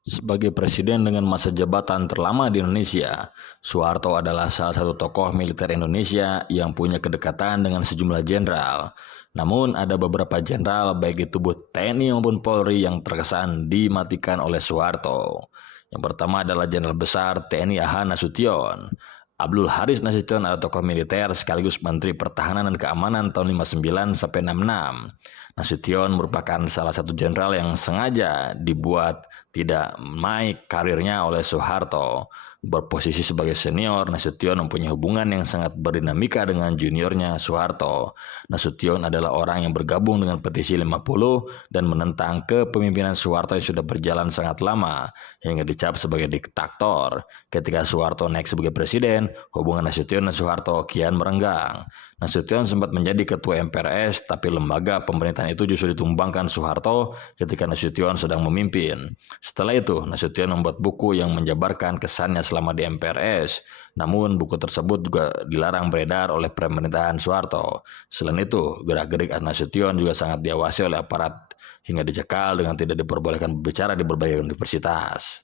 Sebagai presiden dengan masa jabatan terlama di Indonesia, Soeharto adalah salah satu tokoh militer Indonesia yang punya kedekatan dengan sejumlah jenderal. Namun ada beberapa jenderal baik di tubuh TNI maupun Polri yang terkesan dimatikan oleh Soeharto. Yang pertama adalah Jenderal Besar TNI AH Nasution. Abdul Haris Nasution adalah tokoh militer sekaligus Menteri Pertahanan dan Keamanan tahun 59 sampai 66. Nasution merupakan salah satu jenderal yang sengaja dibuat tidak naik karirnya oleh Soeharto. Berposisi sebagai senior, Nasution mempunyai hubungan yang sangat berdinamika dengan juniornya Soeharto. Nasution adalah orang yang bergabung dengan petisi 50 dan menentang kepemimpinan Soeharto yang sudah berjalan sangat lama hingga dicap sebagai diktator. Ketika Soeharto naik sebagai presiden, hubungan Nasution dan Soeharto kian merenggang. Nasution sempat menjadi ketua MPRS, tapi lembaga pemerintahan itu justru ditumbangkan Soeharto ketika Nasution sedang memimpin. Setelah itu, Nasution membuat buku yang menjabarkan kesannya selama di MPRS. Namun, buku tersebut juga dilarang beredar oleh pemerintahan Soeharto. Selain itu, gerak-gerik Nasution juga sangat diawasi oleh aparat hingga dicekal dengan tidak diperbolehkan berbicara di berbagai universitas.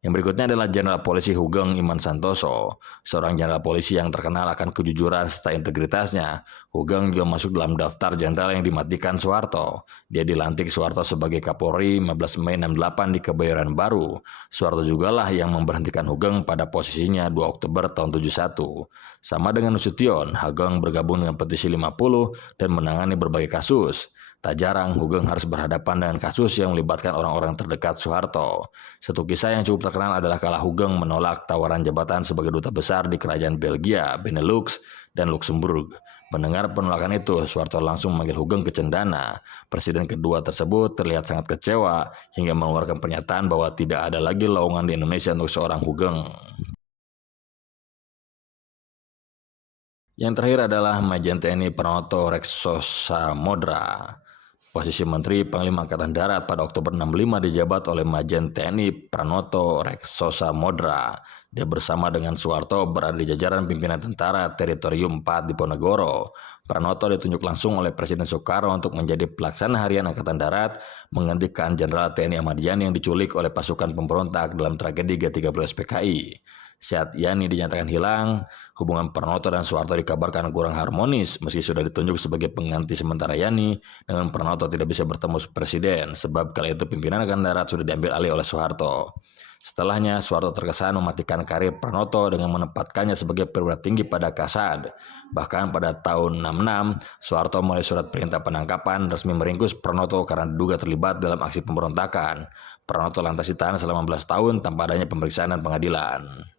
Yang berikutnya adalah Jenderal Polisi Hugeng Iman Santoso, seorang jenderal polisi yang terkenal akan kejujuran serta integritasnya. Hugeng juga masuk dalam daftar jenderal yang dimatikan Soeharto. Dia dilantik Soeharto sebagai Kapolri 15 Mei 68 di Kebayoran Baru. Soeharto jugalah yang memberhentikan Hugeng pada posisinya 2 Oktober tahun 71. Sama dengan Nasution, Hugeng bergabung dengan petisi 50 dan menangani berbagai kasus. Tak jarang Hugeng harus berhadapan dengan kasus yang melibatkan orang-orang terdekat Soeharto. Satu kisah yang cukup terkenal adalah kala Hugeng menolak tawaran jabatan sebagai duta besar di kerajaan Belgia, Benelux, dan Luxembourg. Mendengar penolakan itu, Soeharto langsung memanggil Hugeng ke cendana. Presiden kedua tersebut terlihat sangat kecewa hingga mengeluarkan pernyataan bahwa tidak ada lagi lowongan di Indonesia untuk seorang Hugeng. Yang terakhir adalah Majen TNI Pranoto Reksosa Modra. Posisi Menteri Panglima Angkatan Darat pada Oktober 65 dijabat oleh Majen TNI Pranoto Reksosa Modra. Dia bersama dengan Soeharto berada di jajaran pimpinan tentara Teritorium 4 di Ponegoro. Pranoto ditunjuk langsung oleh Presiden Soekarno untuk menjadi pelaksana harian Angkatan Darat, menggantikan Jenderal TNI Ahmad Yani yang diculik oleh pasukan pemberontak dalam tragedi G30 SPKI. Saat Yani dinyatakan hilang, hubungan Pranoto dan Soeharto dikabarkan kurang harmonis meski sudah ditunjuk sebagai pengganti sementara Yani, dengan Pranoto tidak bisa bertemu presiden sebab kala itu pimpinan Angkatan Darat sudah diambil alih oleh Soeharto. Setelahnya, Soeharto terkesan mematikan karir Pranoto dengan menempatkannya sebagai perwira tinggi pada Kasad. Bahkan pada tahun 66, Soeharto mulai surat perintah penangkapan resmi meringkus Pranoto karena diduga terlibat dalam aksi pemberontakan. Pranoto lantas ditahan selama 15 tahun tanpa adanya pemeriksaan dan pengadilan.